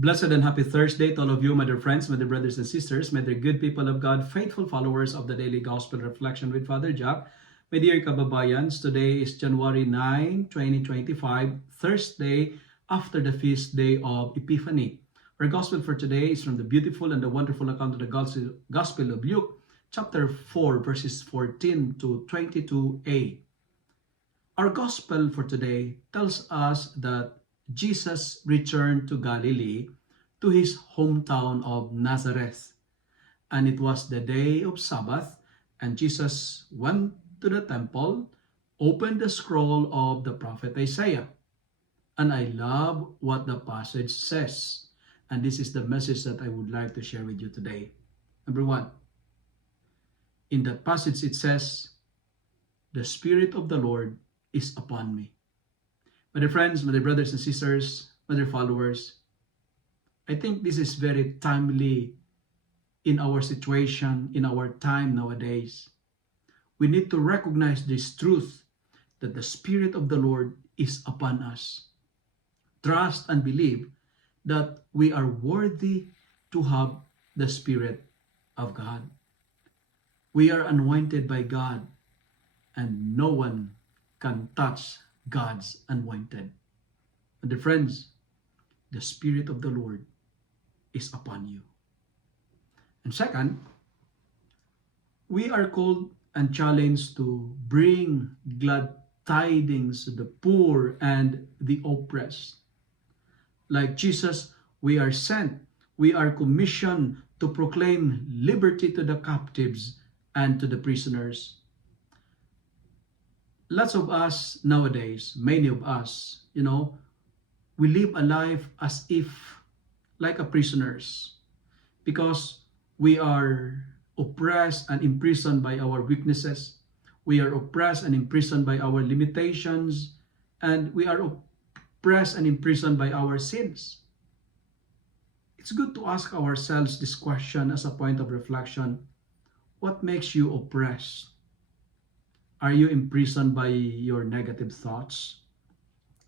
Blessed and happy Thursday to all of you, my dear friends, my dear brothers and sisters, my dear good people of God, faithful followers of the Daily Gospel Reflection with Father Jack. My dear kababayans, today is January 9, 2025, Thursday after the feast day of Epiphany. Our Gospel for today is from the beautiful and the wonderful account of the Gospel of Luke, chapter 4, verses 14 to 22a. Our Gospel for today tells us that Jesus returned to Galilee, to his hometown of Nazareth. And it was the day of Sabbath, and Jesus went to the temple, opened the scroll of the prophet Isaiah. And I love what the passage says. And this is the message that I would like to share with you today. Number one, in that passage it says, "The Spirit of the Lord is upon me." My dear friends, my dear brothers and sisters, my dear followers, I think this is very timely in our situation, in our time nowadays. We need to recognize this truth that the Spirit of the Lord is upon us. Trust and believe that we are worthy to have the Spirit of God. We are anointed by God, and no one can touch God's anointed. And dear friends, the Spirit of the Lord is upon you. And second, we are called and challenged to bring glad tidings to the poor and the oppressed. Like Jesus, we are sent, we are commissioned to proclaim liberty to the captives and to the prisoners. Lots of us nowadays, many of us, we live a life as if like a prisoners because we are oppressed and imprisoned by our weaknesses. We are oppressed and imprisoned by our limitations, and we are oppressed and imprisoned by our sins. It's good to ask ourselves this question as a point of reflection. What makes you oppressed? Are you imprisoned by your negative thoughts?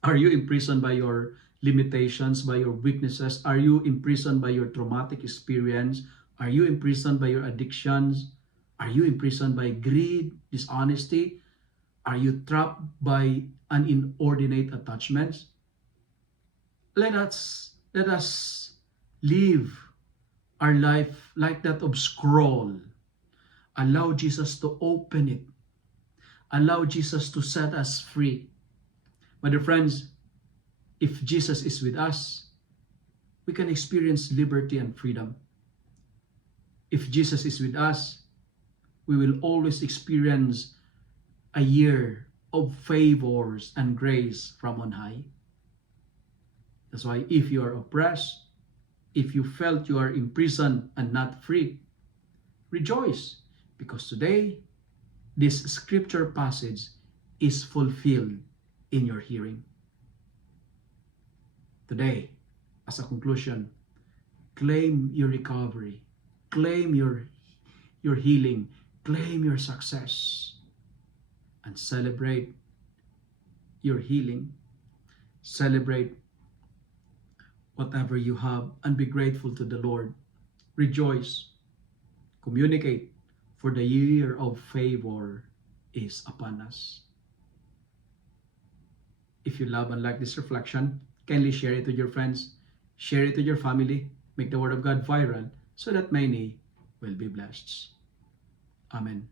Are you imprisoned by your limitations, by your weaknesses? Are you imprisoned by your traumatic experience? Are you imprisoned by your addictions? Are you imprisoned by greed, dishonesty? Are you trapped by an inordinate attachments? Let us live our life like that of scroll. Allow Jesus to open it. Allow Jesus to set us free. My dear friends, if Jesus is with us, we can experience liberty and freedom. If Jesus is with us, we will always experience a year of favors and grace from on high. That's why if you are oppressed, if you felt you are imprisoned and not free, rejoice, because today, this scripture passage is fulfilled in your hearing. Today, as a conclusion, claim your recovery, claim your healing, claim your success, and celebrate your healing. Celebrate whatever you have and be grateful to the Lord. Rejoice. Communicate, for the year of favor is upon us. If you love and like this reflection, kindly share it with your friends, share it with your family, make the Word of God viral so that many will be blessed. Amen.